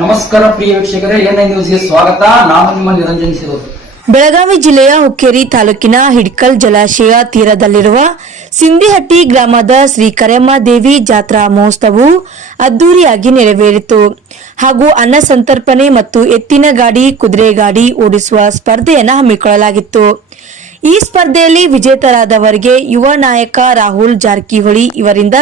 ನಮಸ್ಕಾರ ಪ್ರಿಯ ವೀಕ್ಷಕರೇ, ಎನ್ ನ್ಯೂಸ್ಗೆ ಸ್ವಾಗತ. ನಾನು ನಿಮ್ಮ ನಿರಂಜನ್ ಸಿರೋದು ಬೆಳಗಾವಿ ಜಿಲ್ಲೆಯ ಹುಕ್ಕೇರಿ ತಾಲೂಕಿನ ಹಿಡ್ಕಲ್ ಜಲಾಶಯ ತೀರದಲ್ಲಿರುವ ಸಿಂದಿಹಟ್ಟಿ ಗ್ರಾಮದ ಶ್ರೀ ಕರೆಮ್ಮ ದೇವಿ ಜಾತ್ರಾ ಮಹೋತ್ಸವವು ಅದ್ದೂರಿಯಾಗಿ ನೆರವೇರಿತು. ಹಾಗೂ ಅನ್ನ ಸಂತರ್ಪಣೆ ಮತ್ತು ಎತ್ತಿನ ಗಾಡಿ, ಕುದುರೆ ಗಾಡಿ ಓಡಿಸುವ ಸ್ಪರ್ಧೆಯನ್ನು ಹಮ್ಮಿಕೊಳ್ಳಲಾಗಿತ್ತು. ಈ ಸ್ಪರ್ಧೆಯಲ್ಲಿ ವಿಜೇತರಾದವರಿಗೆ ಯುವ ನಾಯಕ ರಾಹುಲ್ ಜಾರಕಿಹೊಳಿ ಇವರಿಂದ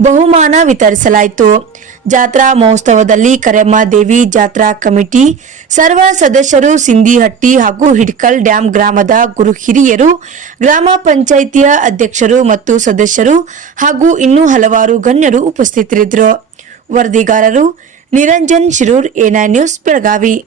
ಬಹುಮಾನ ವಿತರಿಸಲಾಯಿತು. ಜಾತ್ರಾ ಮಹೋತ್ಸವದಲ್ಲಿ ಕರೆಮ್ಮ ದೇವಿ ಜಾತ್ರಾ ಕಮಿಟಿ, ಸರ್ವ ಸದಸ್ಯರು ಸಿಂಧಿಹಟ್ಟಿ ಹಾಗೂ ಹಿಡ್ಕಲ್ ಡ್ಯಾಂ ಗ್ರಾಮದ ಗುರು ಹಿರಿಯರು, ಗ್ರಾಮ ಪಂಚಾಯಿತಿಯ ಅಧ್ಯಕ್ಷರು ಮತ್ತು ಸದಸ್ಯರು ಹಾಗೂ ಇನ್ನೂ ಹಲವಾರು ಗಣ್ಯರು ಉಪಸ್ಥಿತರಿದ್ದರು. ವರದಿಗಾರರು ನಿರಂಜನ್ ಶಿರೂರ್ ಎನ್ಐ ನ್ಯೂಸ್, ಬೆಳಗಾವಿ.